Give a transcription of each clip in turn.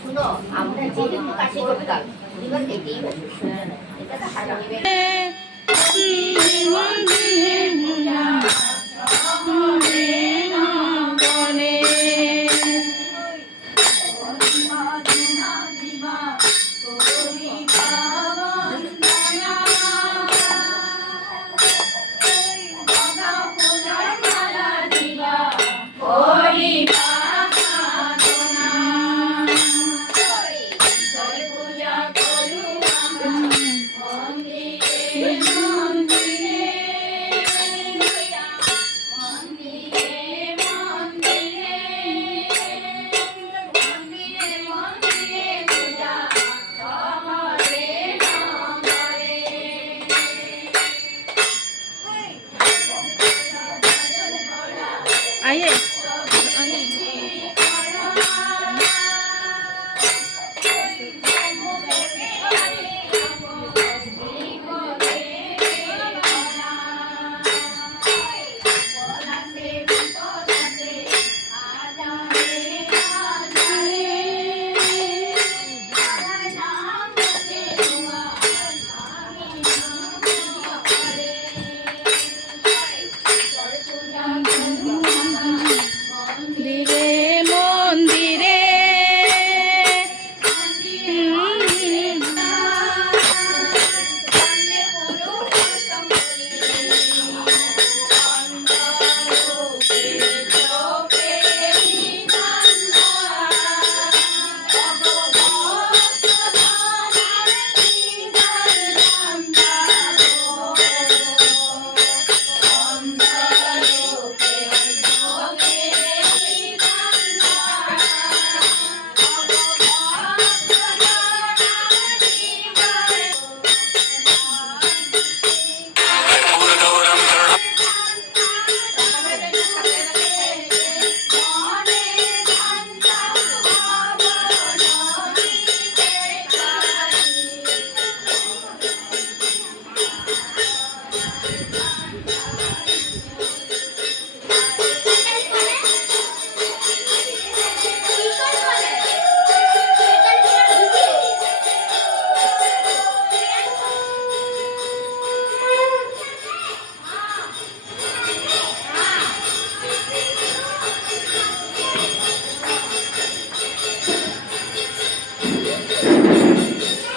শুনো, আমরা যেটুকু কাছে করতাম এবার এটাই হচ্ছে, এটা তো হারাবে। आइए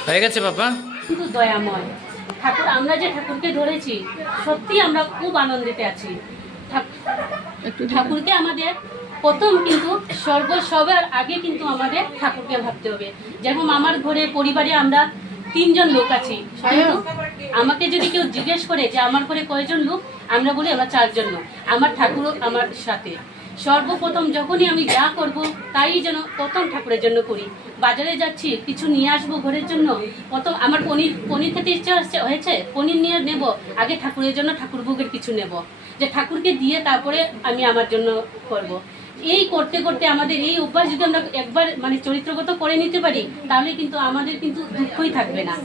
হয়ে গেছে বাবা। কিন্তু দয়াময় ঠাকুর, আমরা যে ঠাকুরকে ধরেছি সত্যি আমরা খুব আনন্দিতে আছি। ঠাকুরকে আমাদের প্রথম কিন্তু সবার আগে কিন্তু আমাদের ঠাকুরকে ভাবতে হবে। যেমন আমার ঘরে পরিবারে আমরা 3 জন লোক আছি, কিন্তু আমাকে যদি কেউ জিজ্ঞেস করে যে আমার ঘরে কয়জন লোক, আমরা বলি আমরা 4 জন লোক। আমার ঠাকুরও আমার সাথে। সর্বপ্রথম যখনই আমি যা করব তাই যেন প্রথম ঠাকুরের জন্য করি। বাজারে যাচ্ছি কিছু নিয়ে আসবো ঘরের জন্য, প্রথম আমার পনির খেতে ইচ্ছা হয়েছে, পনির নিয়ে নেব, আগে ঠাকুরের জন্য ঠাকুর ভোগের কিছু নেব, যে ঠাকুরকে দিয়ে তারপরে আমি আমার জন্য করব। এই করতে করতে আমাদের এই অভ্যাস যদি আমরা একবার মানে চরিত্রগত করে নিতে পারি, তাহলে কিন্তু আমাদের কিন্তু দুঃখই থাকবে না।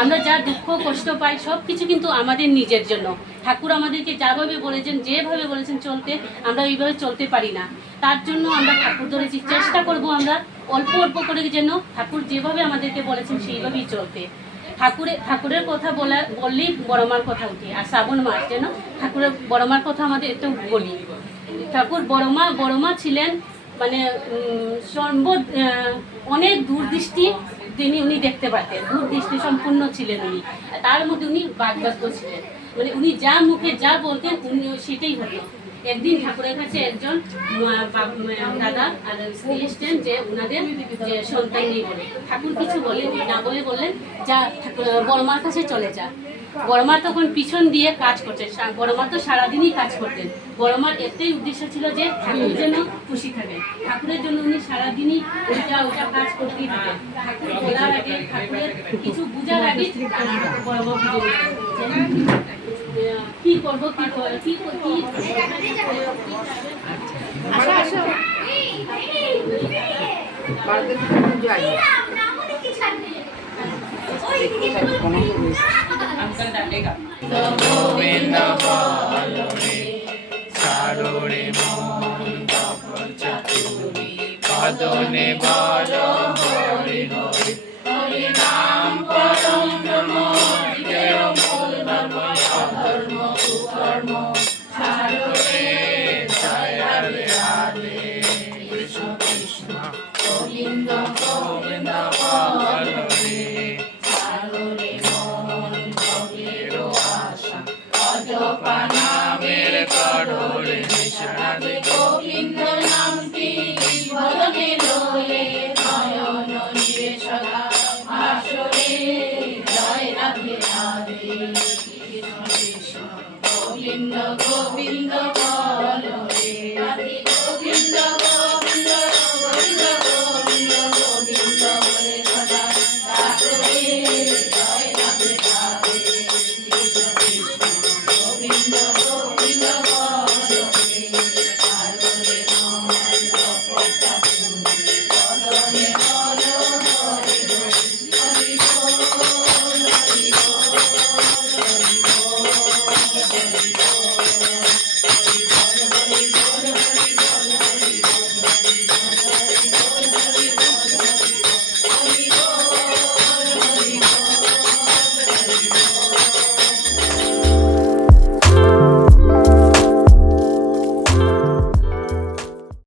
আমরা যা দুঃখ কষ্ট পাই সব কিছু কিন্তু আমাদের নিজের জন্য। ঠাকুর আমাদেরকে যাভাবে বলেছেন, যেভাবে বলেছেন চলতে, আমরা ওইভাবে চলতে পারি না। তার জন্য আমরা ঠাকুর ধরেছি, চেষ্টা করব আমরা অল্প অল্প করে যেন ঠাকুর যেভাবে আমাদেরকে বলেছেন সেইভাবেই চলতে। ঠাকুরের কথা বললেই বড়মার কথা উঠে, আর শ্রাবণ মাস যেন ঠাকুরের বড়মার কথা আমাদের একটু বলি। ঠাকুর বড়মা ছিলেন মানে অনেক দূরদৃষ্টি উনি দেখতে পারতেন, দূরদৃষ্টি সম্পূর্ণ ছিলেন উনি। তার মধ্যে উনি বাগবাক্য ছিলেন, মানে উনি যা মুখে যা বলতেন উনি সেটাই হতো। একদিন ঠাকুরের কাছে একজন দাদা আর স্ত্রী এসছেন যে ওনাদের যে সন্তান নেই বলে। ঠাকুর কিছু বলেন না, বলে বললেন যা বড়মার কাছে চলে যা। বড়মা তখন পিছন দিয়ে কাজ করতেন, বড়মা তো সারাদিনই কাজ করতেন। বড়মার একটাই উদ্দেশ্য ছিল যে ঠাকুর যেন খুশি থাকেন, ঠাকুরের জন্য উনি সারাদিনই ওইটা কাজ করতেই থাকেন। ঠাকুর বলার আগে, ঠাকুরের কিছু বুঝার আগে বড়মা বুঝে কি করবো কি अंकल डालेगा গোবিন্দ বলো রে ছাড়ো রে মন তপ চাতুরি কদনে বলো হরি হরি